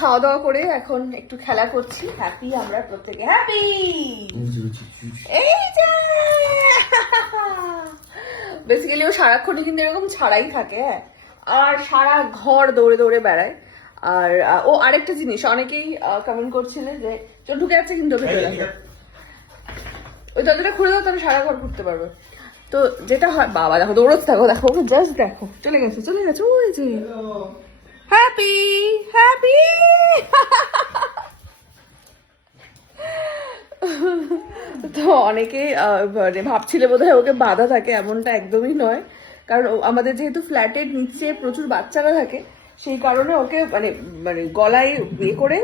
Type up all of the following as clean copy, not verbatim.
খাওয়া দাওয়া করে এখন একটু খেলা করছি। হ্যাপি আমরা প্রত্যেকে হ্যাপি। এই যে বেসিক্যালি ও সারাক্ষণই কিন্তু এরকম ছাড়াই থাকে, হ্যাঁ, আর সারা ঘর দৌড়ে দৌড়ে বেড়ায়। আর ও আরেকটা জিনিস, অনেকেই কমেন্ট করছিলে যে চল ঢুকে যাচ্ছে কিন্তু ওকে চলে আসে, ওই দরজাটা খুলে দাও তাহলে সারা ঘর ঘুরতে পারবে। তো যেটা হয়, বাবা দেখো দৌড়তে থাকো, দেখো ওকে জাস্ট দেখো, চলে গেছে ওই যে হ্যাপি হ্যাপি। তো অনেকেই ভাবছিলে বোধহয় ওকে বাধা থাকে, এমনটা একদমই নয়। কারণ আমাদের যেহেতু ফ্ল্যাটের নিচে প্রচুর বাচ্চারা থাকে, সেই কারণে ওকে মানে মানে গলায় ইয়ে করে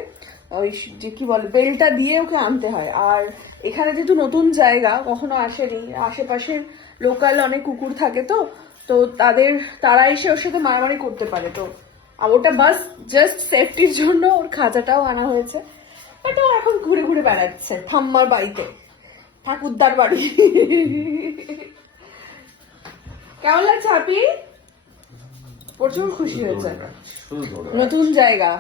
ওই যে কি বলে বেলটা দিয়ে ওকে আনতে হয়। আর এখানে যেহেতু নতুন জায়গা, কখনো আসেনি, আশেপাশের লোকাল অনেক কুকুর থাকে, তো তারা এসে ওর সাথে মারামারি করতে পারে। তো ওটা বাস জাস্ট সেফটির জন্য ওর খাঁচাটাও আনা হয়েছে। বাট ও এখন ঘুরে ঘুরে বেড়াচ্ছে ঠাম্মার বাড়িতে, ঠাকুরদার বাড়ি। কেমন লাগছে হ্যাপি? প্রচুর খুশি হয়েছে, নতুন জায়গা।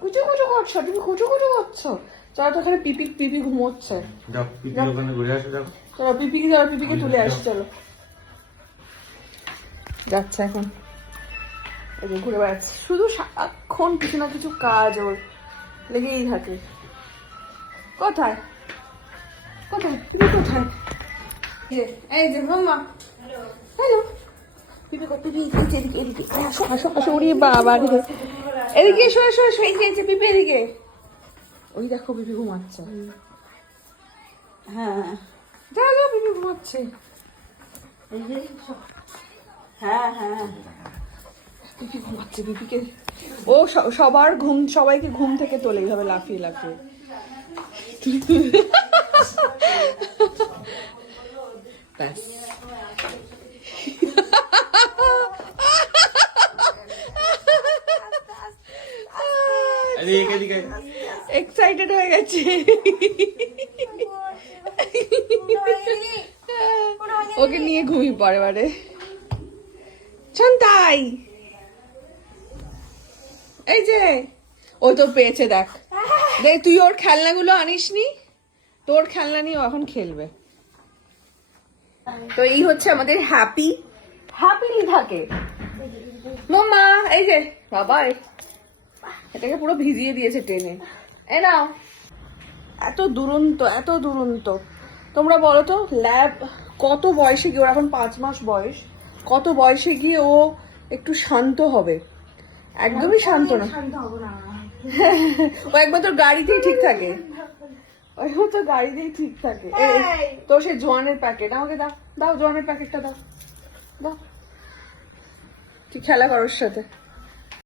কুচু কুচু করছো তুমি, কুচু কুচু করছো। চলো তো ওখানে পিপি ঘুমোচ্ছে, চলো পিপিকে তুলে আসি, চলো। যাচ্ছে এখন, এই যে ঘুরে বেড়াচ্ছে, শুধু সারাক্ষণ কিছু না কিছু কাজ ওর লেগেই থাকে। কোথায় তুমি কোথায়? এই যে মাম্মা, হ্যালো পিপি এদিকে আসো ওরে বাবা রে, এদিকে এসো এই পিপি এদিকে। ওই দেখো পিপি ঘুমাচ্ছে, হ্যাঁ যাও পিপি ঘুমাচ্ছে, হ্যাঁ পিপি ঘুমাচ্ছে। পিপিকে ও সবাইকে ঘুম থেকে তোলে এইভাবে লাফিয়ে লাফিয়ে। ব্যাস এক্সাইটেড হয়ে গেছে, ওকে নিয়ে ঘুমিয়ে পড়ে বারে। তাই এই যে ও তো পেয়েছে, দেখ তুই ওর খেলনাগুলো আনিসনি, তোর খেলনা নিয়ে ও এখন খেলবে। তো এই হচ্ছে আমাদের হ্যাপিলি থাকে মাম্মা। এই যে বাবা এটাকে পুরো ভিজিয়ে দিয়েছে টেনে। এ নাও, এত দুরন্ত। তোমরা বলো তো ল্যাব কত বয়সে গিয়ে, ওর এখন 5 মাস বয়স, কত বয়সে গিয়ে ও একটু শান্ত হবে? একদমই শান্ত না। ও একবার তোর গাড়িতেই ঠিক থাকে, তো সে জোয়ানের প্যাকেট আমাকে দাও জোয়ানের প্যাকেটটা দাও, কি খেলা করোর সাথে।